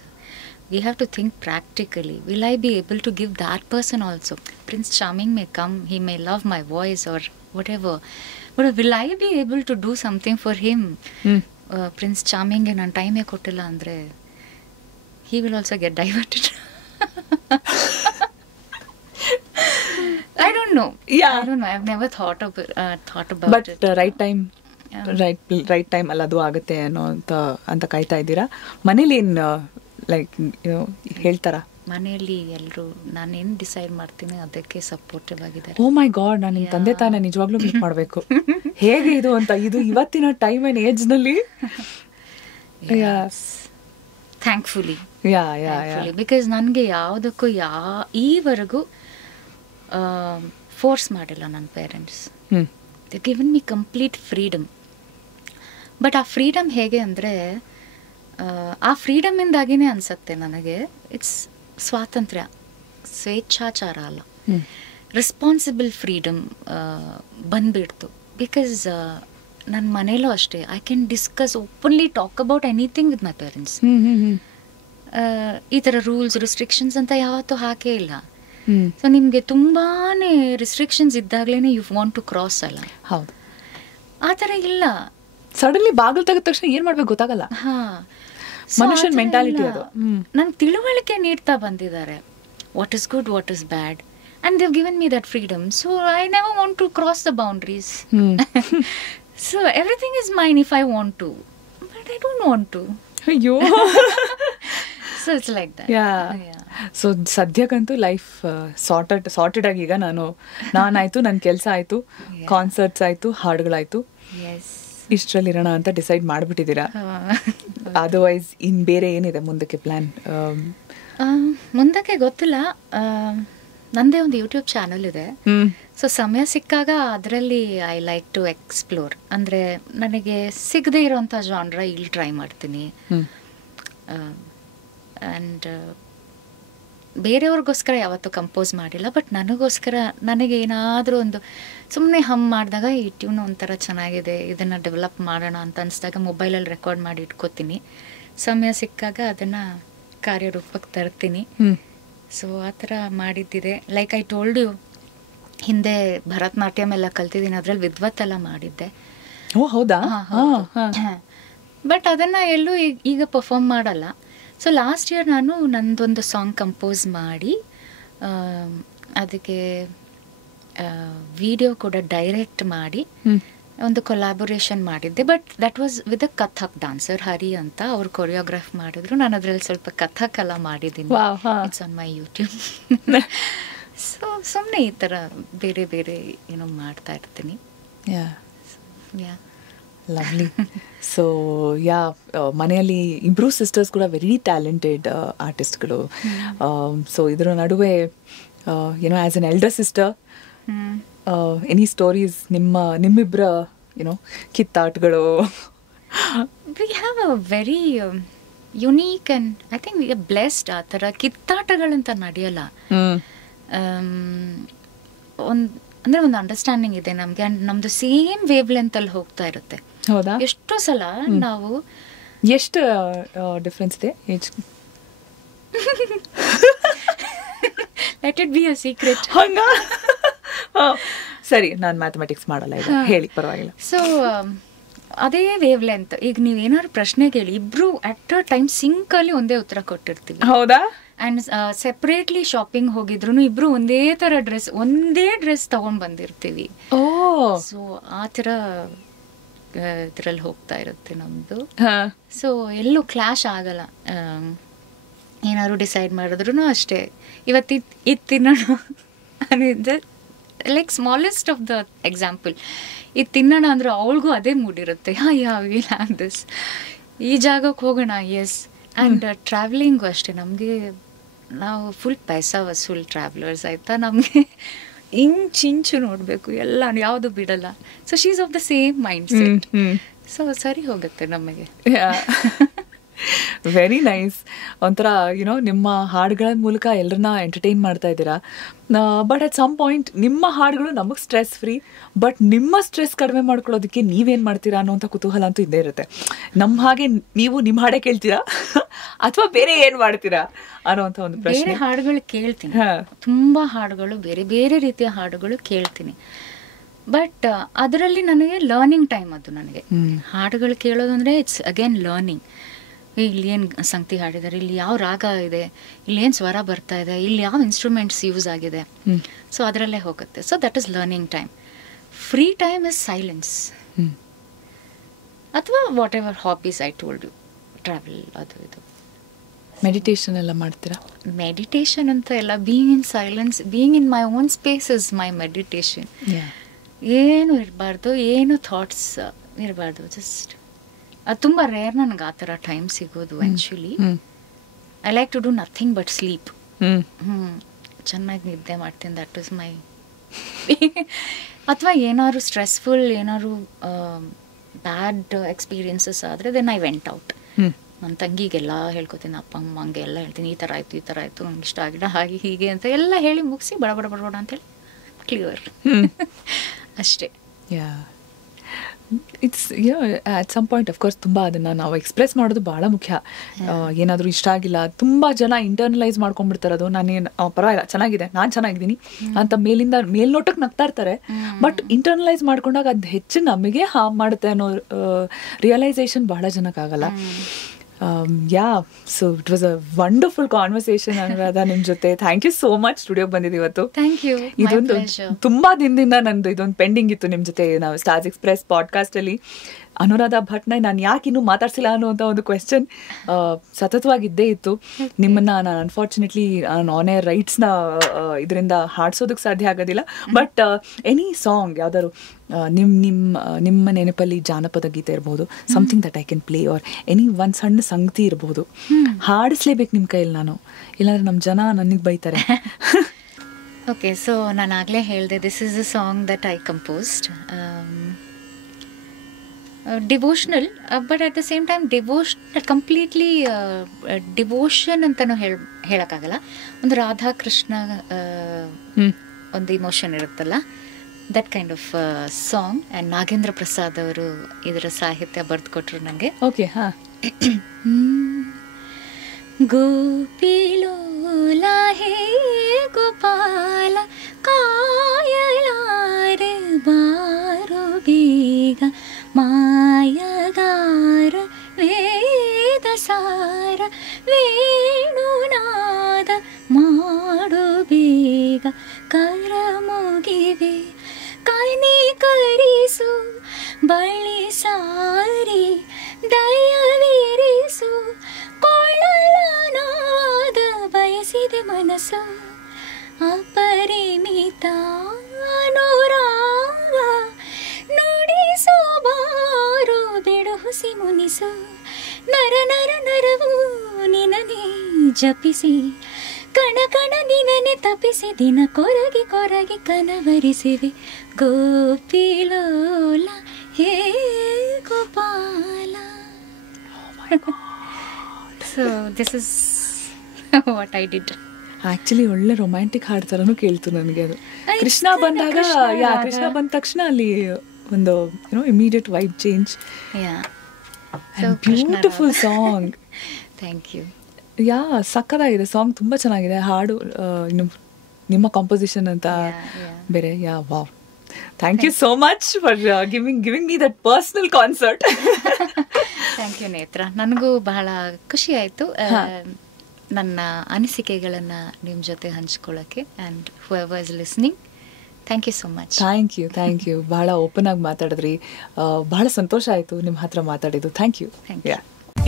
We have to think practically. Will I be able to give that person also? Prince Charming may come, he may love my voice or whatever, but will I be able to do something for him? Prince Charming ಗೆ ನಾನು ಟೈಮೇ ಕೊಟ್ಟಿಲ್ಲ ಅಂದರೆ he will also get diverted. I don't know. Yeah. I don't know. I've never thought about But it. Right time ಅಲ್ಲಿ ಅದು ಆಗುತ್ತೆ ಅನ್ನೋ ಅಂತ ಕಾಯ್ತಾ ಇದ್ದೀರಾ? ಮನೇಲಿ ಏನು ಲೈಕ್ ಹೇಳ್ತಾರಾ? ಮನೆಯಲ್ಲಿ ಎಲ್ಲರೂ ನಾನೇನು ಡಿಸೈಡ್ ಮಾಡ್ತೀನಿ ಅದಕ್ಕೆ ಸಪೋರ್ಟಿವ್ ಆಗಿದ್ದಾರೆ. ಓ ಮೈ ಗಾಡ್, ನಾನು ನಿಮ್ಮ ತಂದೆ ತಾಯಿನ ನಿಜವಾಗ್ಲೂ ಮೀಟ್ ಮಾಡಬೇಕು. ಹೇಗೆ ಇದು ಅಂತ, ಇದು ಇವತ್ತಿನ ಟೈಮ್ ಅಂಡ್ ಏಜ್ ನಲ್ಲಿ. ಥ್ಯಾಂಕ್ಫುಲಿ, ಬಿಕಾಸ್ ನನಗೆ ಯಾವುದಕ್ಕೂ ಈವರೆಗೂ ಫೋರ್ಸ್ ಮಾಡಿಲ್ಲ ನನ್ನ parents. They given me complete freedom. But ಆ ಫ್ರೀಡಮ್ ಹೇಗೆ ಅಂದರೆ, ಆ ಫ್ರೀಡಮಿಂದಾಗಿನೇ ಅನಿಸುತ್ತೆ ನನಗೆ ಇಟ್ಸ್ ಸ್ವಾತಂತ್ರ್ಯ, ಸ್ವೇಚ್ಛಾಚಾರ ಅಲ್ಲ, ರೆಸ್ಪಾನ್ಸಿಬಲ್ ಫ್ರೀಡಮ್ ಬಂದ್ಬಿಡ್ತು. ಬಿಕಾಸ್ ನನ್ನ ಮನೇಲೂ ಅಷ್ಟೇ, I can discuss openly, talk about anything with my parents. ಈ ಥರ ರೂಲ್ಸ್ ರಿಸ್ಟ್ರಿಕ್ಷನ್ಸ್ ಅಂತ ಯಾವತ್ತೂ ಹಾಕೇ ಇಲ್ಲ. ಸೊ ನಿಮಗೆ ತುಂಬಾ ರಿಸ್ಟ್ರಿಕ್ಷನ್ಸ್ ಇದ್ದಾಗಲೇ ಯು ವಾಂಟ್ ಟು ಕ್ರಾಸ್ ಅಲ್ಲ. ಹೌದು, ಆ ಥರ ಇಲ್ಲ. ಸಡನ್ಲಿ ಬಾಗಿಲು ತೆಗೆದ ತಕ್ಷಣ ಏನ್ ಮಾಡ್ಬೇಕು ಗೊತ್ತಾಗಲ್ಲ. ಮನುಷ್ಯನ ಮೆಂಟಾಲಿಟಿ ಅದು. ನಂಗೆ ತಿಳುವಳಿಕೆ ನೀಡ್ತಾ ಬಂದಿದ್ದಾರೆ, what is good, what is bad, and they've given me that freedom, so I never want to cross the boundaries. So everything is mine if I want to, but I don't want to. ಅಯ್ಯೋ. So it's like that. Yeah. So ಸದ್ಯಕ್ಕಂತೂ ಲೈಫ್ ಸಾರ್ಟೆಡ್ ಆಗಿ ಈಗ ನಾನಾಯ್ತು, ನನ್ನ ಕೆಲಸ ಆಯ್ತು, ಕಾನ್ಸರ್ಟ್ಸ್ ಆಯ್ತು, ಹಾಡುಗಳಾಯ್ತು, ಇಷ್ಟರಲ್ಲಿ ಇರೋಣ ಅಂತ ಡಿಸೈಡ್ ಮಾಡಿಬಿಟ್ಟಿದ್ದೀರಾ. ಅದರ್ವೈಸ್ ಇನ್ ಬೇರೆ ಏನಿದೆ ಮುಂದಕ್ಕೆ ಪ್ಲಾನ್? ಮುಂದಕ್ಕೆ ಗೊತ್ತಿಲ್ಲ. ನಂದೇ ಒಂದು ಯೂಟ್ಯೂಬ್ ಚಾನಲ್ ಇದೆ. ಸೊ ಸಮಯ ಸಿಕ್ಕಾಗ ಅದರಲ್ಲಿ ಐ ಲೈಕ್ ಟು ಎಕ್ಸ್ಪ್ಲೋರ್. ಅಂದರೆ ನನಗೆ ಸಿಗದೆ ಇರೋಂಥ ಜಾನ್ರ ಇಲ್ಲಿ ಟ್ರೈ ಮಾಡ್ತೀನಿ. ಆ್ಯಂಡ್ ಬೇರೆಯವ್ರಿಗೋಸ್ಕರ ಯಾವತ್ತೂ ಕಂಪೋಸ್ ಮಾಡಿಲ್ಲ, ಬಟ್ ನನಗೋಸ್ಕರ ನನಗೆ ಏನಾದರೂ ಒಂದು ಸುಮ್ಮನೆ ಹಮ್ ಮಾಡಿದಾಗ ಈ ಟ್ಯೂನ್ ಒಂಥರ ಚೆನ್ನಾಗಿದೆ, ಇದನ್ನು ಡೆವಲಪ್ ಮಾಡೋಣ ಅಂತ ಅನಿಸಿದಾಗ ಮೊಬೈಲಲ್ಲಿ ರೆಕಾರ್ಡ್ ಮಾಡಿ ಇಟ್ಕೋತೀನಿ. ಸಮಯ ಸಿಕ್ಕಾಗ ಅದನ್ನು ಕಾರ್ಯರೂಪಕ್ಕೆ ತರ್ತೀನಿ. ಸೊ ಆ ಥರ ಮಾಡಿದ್ದಿದೆ. ಲೈಕ್ ಐ ಟೋಲ್ಡ್ ಯು, ಹಿಂದೆ ಭರತನಾಟ್ಯಂ ಎಲ್ಲ ಕಲ್ತಿದ್ದೀನಿ, ಅದರಲ್ಲಿ ವಿದ್ವತ್ ಎಲ್ಲ ಮಾಡಿದ್ದೆ. ಓ ಹೌದಾ? ಬಟ್ ಅದನ್ನು ಎಲ್ಲೂ ಈಗ ಪರ್ಫಾರ್ಮ್ ಮಾಡಲ್ಲ. ಸೊ ಲಾಸ್ಟ್ ಇಯರ್ ನಾನು ನಂದೊಂದು ಸಾಂಗ್ ಕಂಪೋಸ್ ಮಾಡಿ ಅದಕ್ಕೆ ವಿಡಿಯೋ ಕೂಡ ಡೈರೆಕ್ಟ್ ಮಾಡಿ ಒಂದು ಕೊಲಾಬೊರೇಷನ್ ಮಾಡಿದ್ದೆ. But that was with a Kathak dancer Hari ಅಂತ. ಅವ್ರು ಕೊರಿಯೋಗ್ರಾಫ್ ಮಾಡಿದ್ರು. ನಾನು ಅದರಲ್ಲಿ ಸ್ವಲ್ಪ ಕಥಕ್ ಎಲ್ಲ ಮಾಡಿದ್ದೀನಿ. It's on my YouTube. So ಸುಮ್ಮನೆ ಈ ಥರ ಬೇರೆ ಬೇರೆ ಏನೋ ಮಾಡ್ತಾ ಇರ್ತೀನಿ. ಯಾ ಲವ್ಲಿ. ಸೊ ಮನೆಯಲ್ಲಿ ಇಬ್ರು ಸಿಸ್ಟರ್ಸ್ ಕೂಡ ವೆರಿ ಟ್ಯಾಲೆಂಟೆಡ್ ಆರ್ಟಿಸ್ಟ್ಗಳು. ಸೊ ಇದರ ನಡುವೆ ಏನೋ as an elder sister any stories ನಿಮ್ಮಿಬ್ಬರ ಏನೋ ಕಿತ್ತಾಟಗಳು? We have a very unique and I think we are blessed. ಆ ಥರ ಕಿತ್ತಾಟಗಳಂತ ನಡೆಯಲ್ಲ. ಒಂದು ಅಂಡರ್ಸ್ಟ್ಯಾಂಡಿಂಗ್ ಇದೆ ನಮಗೆ. ಆ್ಯಂಡ್ ನಮ್ಮದು ಸೇಮ್ ವೇವ್ ಲೆಂತಲ್ಲಿ ಹೋಗ್ತಾ ಇರುತ್ತೆ. ಹೌದಾ? ಎಷ್ಟೋ ಸಲ ನಾವು ಎಷ್ಟು ಡಿಫ್ರೆನ್ಸ್ ಇದೆ age? Let it be a secret. ಹಂಗ ಸರಿ, ನಾನು ಮ್ಯಾಥಮೆಟಿಕ್ಸ್ ಮಾಡಲ್ಲ ಈಗ, ಹೇಳಿ ಪರವಾಗಿಲ್ಲ. ಸೊ ಅದೇ ವೇವ್ ಲೆಂತ್. ಈಗ ನೀವು ಏನಾದ್ರು ಪ್ರಶ್ನೆ ಕೇಳಿ, ಇಬ್ರು ಅಟ್ ಅ ಟೈಮ್ ಸಿಂಕಲ್ಲಿ ಒಂದೇ ಉತ್ತರ ಕೊಟ್ಟಿರ್ತೀವಿ. ಹೌದಾ? ಆ್ಯಂಡ್ ಸೆಪ್ರೇಟ್ಲಿ ಶಾಪಿಂಗ್ ಹೋಗಿದ್ರು ಇಬ್ರು ಒಂದೇ ಥರ ಡ್ರೆಸ್ ತಗೊಂಡ್ ಬಂದಿರ್ತೀವಿ. ಸೊ ಆ ಥರ ಇದರಲ್ಲಿ ಹೋಗ್ತಾ ಇರುತ್ತೆ ನಮ್ದು. ಸೊ ಎಲ್ಲೂ ಕ್ಲಾಶ್ ಆಗಲ್ಲ. ಏನಾದ್ರು ಡಿಸೈಡ್ ಮಾಡಿದ್ರು ಅಷ್ಟೇ, ಇವತ್ತು ಇದು ತಿನ್ನೋಣ ಅನ್ನೋದು like smallest of the example. ಇದು ತಿನ್ನೋಣ ಅಂದ್ರೆ ಅವಳಿಗೂ ಅದೇ ಮೂಡಿರುತ್ತೆ. ವಿಲ್ ಹ್ಯಾವ್ ದಿಸ್, ಈ ಜಾಗಕ್ಕೆ ಹೋಗೋಣ. ಎಸ್. ಆ್ಯಂಡ್ ಟ್ರಾವೆಲಿಂಗು ಅಷ್ಟೇ. ನಮಗೆ ನಾವು ಫುಲ್ ಪೈಸಾ ವಸೂಲ್ ಟ್ರಾವೆಲರ್ಸ್ ಆಯಿತಾ. ನಮಗೆ ಇಂಚು ನೋಡಬೇಕು, ಎಲ್ಲ ಯಾವುದು ಬಿಡಲ್ಲ. So she's of the same mind set. So ಸರಿ ಹೋಗುತ್ತೆ ನಮಗೆ. Very nice. ಒಂಥರ ಯುನೋ ನಿಮ್ಮ ಹಾಡುಗಳ ಮೂಲಕ ಎಲ್ಲರನ್ನ ಎಂಟರ್ಟೈನ್ ಮಾಡ್ತಾ ಇದ್ದೀರಾ. ಬಟ್ ಅಟ್ ಸಮ್ ಪಾಯಿಂಟ್ ನಿಮ್ಮ ಹಾಡುಗಳು ನಮಗೆ ಸ್ಟ್ರೆಸ್ ಫ್ರೀ. ಬಟ್ ನಿಮ್ಮ ಸ್ಟ್ರೆಸ್ ಕಡಿಮೆ ಮಾಡ್ಕೊಳ್ಳೋದಕ್ಕೆ ನೀವೇನು ಮಾಡ್ತೀರಾ ಅನ್ನೋಂಥ ಕುತೂಹಲ ಅಂತೂ ಇದ್ದೇ ಇರುತ್ತೆ. ನಮ್ಮ ಹಾಗೆ ನೀವು ನಿಮ್ಮ ಹಾಡೇ ಕೇಳ್ತೀರಾ ಅಥವಾ ಬೇರೆ ಏನು ಮಾಡ್ತೀರಾ ಅನ್ನೋಂಥ ಒಂದು ಪ್ರಶ್ನೆ. ಬೇರೆ ಹಾಡುಗಳು ಕೇಳ್ತೀನಿ, ತುಂಬ ಹಾಡುಗಳು, ಬೇರೆ ಬೇರೆ ರೀತಿಯ ಹಾಡುಗಳು ಕೇಳ್ತೀನಿ. ಬಟ್ ಅದರಲ್ಲಿ ನನಗೆ ಲರ್ನಿಂಗ್ ಟೈಮ್. ಅದು ನನಗೆ ಹಾಡುಗಳು ಕೇಳೋದು ಅಂದರೆ ಇಟ್ಸ್ ಅಗೇನ್ ಲರ್ನಿಂಗ್. ಇಲ್ಲಿ ಏನು ಸಂಗತಿ ಹಾಡಿದ್ದಾರೆ, ಇಲ್ಲಿ ಯಾವ ರಾಗ ಇದೆ, ಇಲ್ಲಿ ಏನು ಸ್ವರ ಬರ್ತಾ ಇದೆ, ಇಲ್ಲಿ ಯಾವ ಇನ್ಸ್ಟ್ರೂಮೆಂಟ್ಸ್ ಯೂಸ್ ಆಗಿದೆ. ಸೊ ಅದರಲ್ಲೇ ಹೋಗುತ್ತೆ. So that is learning time. Free time is silence ಅಥವಾ whatever hobbies I told you, travel, ಅದು ಇದು. ಮೆಡಿಟೇಷನ್ ಎಲ್ಲ ಮಾಡ್ತೀರಾ? ಮೆಡಿಟೇಷನ್ ಅಂತ ಎಲ್ಲ, being in silence, being in my own space is my meditation. ಏನು ಇರಬಾರ್ದು, ಏನು ಥಾಟ್ಸ್ ಇರಬಾರ್ದು. ಜಸ್ಟ್ ಅದು ತುಂಬ ರೇರ್ ನನಗೆ ಆ ಥರ ಟೈಮ್ ಸಿಗೋದು. Actually I like to do nothing but sleep. ಚೆನ್ನಾಗಿ ನಿದ್ದೆ ಮಾಡ್ತೀನಿ. That is my. ಅಥವಾ ಏನಾದ್ರು ಸ್ಟ್ರೆಸ್ಫುಲ್, ಏನಾದ್ರು ಬ್ಯಾಡ್ ಎಕ್ಸ್ಪೀರಿಯನ್ಸಸ್ ಆದರೆ ದೆನ್ ಐ ವೆಂಟ್ ಔಟ್. ನನ್ನ ತಂಗಿಗೆಲ್ಲ ಹೇಳ್ಕೊತೀನಿ, ಅಪ್ಪ ಅಮ್ಮಂಗೆ ಎಲ್ಲ ಹೇಳ್ತೀನಿ, ಈ ಥರ ಆಯಿತು, ನಂಗೆ ಇಷ್ಟ ಆಗಿಲ್ಲ, ಹಾಗೆ ಹೀಗೆ ಅಂತ ಎಲ್ಲ ಹೇಳಿ ಮುಗಿಸಿ ಬಡ ಅಂತೇಳಿ ಕ್ಲಿಯರ್ ಅಷ್ಟೇ. It's at some point of course ತುಂಬ ಅದನ್ನು ನಾವು ಎಕ್ಸ್ಪ್ರೆಸ್ ಮಾಡೋದು ಭಾಳ ಮುಖ್ಯ. ಏನಾದರೂ ಇಷ್ಟ ಆಗಿಲ್ಲ, ತುಂಬ ಜನ ಇಂಟರ್ನಲೈಸ್ ಮಾಡ್ಕೊಂಡ್ಬಿಡ್ತಾರೆ. ಅದು ನಾನೇನು ಪರವಾಗಿಲ್ಲ, ಚೆನ್ನಾಗಿದೆ, ನಾನು ಚೆನ್ನಾಗಿದ್ದೀನಿ ಅಂತ ಮೇಲ್ನೋಟಕ್ಕೆ ನಗ್ತಾ ಇರ್ತಾರೆ. ಬಟ್ ಇಂಟರ್ನಲೈಸ್ ಮಾಡ್ಕೊಂಡಾಗ ಅದು ಹೆಚ್ಚು ನಮಗೆ ಹಾರ್ಮ್ ಮಾಡುತ್ತೆ ಅನ್ನೋ ರಿಯಲೈಸೇಷನ್ ಬಹಳ ಜನಕ್ಕಾಗಲ್ಲ. So it was a wonderful conversation Anuradha ನಿಮ್ಮ ಜೊತೆ. ಥ್ಯಾಂಕ್ ಯು ಸೋ ಮಚ್ ಸ್ಟುಡಿಯೋಗೆ ಬಂದಿದ್ದು ಇವತ್ತು. Thank you. ಇದೊಂದು ತುಂಬಾ ದಿನದಿಂದ ನಂದು ಇದೊಂದು ಪೆಂಡಿಂಗ್ ಇತ್ತು ನಿಮ್ಮ ಜೊತೆ ನಾವು ಸ್ಟಾರ್ಸ್ ಎಕ್ಸ್ಪ್ರೆಸ್ ಪಾಡ್ಕಾಸ್ಟ್ ಅಲ್ಲಿ. ಅನುರಾಧ ಭಟ್ನ ನಾನು ಯಾಕೆ ಇನ್ನೂ ಮಾತಾಡ್ಸಿಲ್ಲ ಅನ್ನುವಂಥ ಒಂದು ಕ್ವೆಶ್ಚನ್ ಸತತವಾಗಿದ್ದೇ ಇತ್ತು. ನಿಮ್ಮನ್ನ ನಾನು ಅನ್ಫಾರ್ಚುನೇಟ್ಲಿ ಆನ್ ಏರ್ ರೈಟ್ಸ್ನ ಇದರಿಂದ ಹಾಡ್ಸೋದಕ್ಕೆ ಸಾಧ್ಯ ಆಗೋದಿಲ್ಲ. ಬಟ್ ಎನಿ ಸಾಂಗ್ ಯಾವ್ದಾದ್ರು ನಿಮ್ಮ ನೆನಪಲ್ಲಿ ಜಾನಪದ ಗೀತೆ ಇರ್ಬೋದು, something that I can play, R any ಒಂದು ಸಣ್ಣ ಸಂಗತಿ ಇರ್ಬೋದು, ಹಾಡಿಸ್ಲೇಬೇಕು ನಿಮ್ಮ ಕೈಯಲ್ಲಿ ನಾನು, ಇಲ್ಲಾಂದ್ರೆ ನಮ್ಮ ಜನ ನನಗೆ ಬೈತಾರೆ. ಓಕೆ, ಸೊ ನಾನು ಆಗಲೇ ಹೇಳಿದೆ, this is a song that I composed. Devotional, but at the same time completely devotion ಅಂತಲೂ ಹೇಳೋಕ್ಕಾಗಲ್ಲ. ಒಂದು ರಾಧಾಕೃಷ್ಣ ಒಂದು ಇಮೋಷನ್ ಇರುತ್ತಲ್ಲ, that kind of song. And Nagendra Prasad ಅವರು ಇದರ ಸಾಹಿತ್ಯ ಬರೆದುಕೊಟ್ರು ನನಗೆ. ಓಕೆ, ಹಾಂ. ಗೋಪಿಲೋಲ ಹೇ ಗೋಪಾಲ ಕಾಯಲಾರೆ ಬಾರು ಬೇಗ ಮಾಯಗಾರ ವೇದಸಾರ ವೇಣುನಾದ ಮಾಡು ಬೇಗ ಕರ ಮುಗಿವೆ ಕನಿಕರಿಸು ಅರಳಿಸಿದೆ ಮನಸ್ಸು ಅಪರಿಮಿತ ಅನುರಾಗ ನುಡಿಸಬಾರು ಬಿಡು ಹುಸಿ ಮುನಿಸು ನರ ನರ ನರವು ನಿನನೆ ಜಪಿಸಿ ಕಣ ಕಣ ನಿನನೆ ತಪಿಸಿ ದಿನ ಕೊರಗಿ ಕೊರಗಿ ಕನವರಿಸಿವೆ ಗೋಪಿಲೋಲ ಹೇ Gopala. So this is what I did. Actually ಒಳ್ಳೆ ರೊಮ್ಯಾಂಟಿಕ್ ಹಾಡ್ ತರನು ಕೇಳ್ತು ನನಗೆ ಅದು. ಕೃಷ್ಣ ಬಂದಾಗ ಕೃಷ್ಣ ಬಂದ ತಕ್ಷಣ ಅಲ್ಲಿ ಒಂದು immediate vibe change. Beautiful song. Thank you. ಸಕ್ಕದಾಗಿದೆ ಸಾಂಗ್, ತುಂಬಾ ಚೆನ್ನಾಗಿದೆ. ಹಾಡು ನಿಮ್ಮ ಕಾಂಪೋಸಿಷನ್ ಅಂತ ಬೇರೆ. Wow, thank you so much for giving me that personal concert. Thank you Netra, ನನಗೂ ಬಹಳ ಖುಷಿ ಆಯಿತು ನನ್ನ ಅನಿಸಿಕೆಗಳನ್ನು ನಿಮ್ಮ ಜೊತೆ ಹಂಚ್ಕೊಳ್ಳೋಕ್ಕೆ. And whoever is listening, thank you so much. Thank you. ಬಹಳ ಓಪನ್ ಆಗಿ ಮಾತಾಡಿದ್ರಿ, ಬಹಳ ಸಂತೋಷ ಆಯಿತು ನಿಮ್ಮ ಹತ್ರ ಮಾತಾಡಿದ್ದು. Thank you.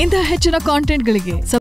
ಇಂತಹ ಹೆಚ್ಚಿನ ಕಾಂಟೆಂಟ್ಗಳಿಗೆ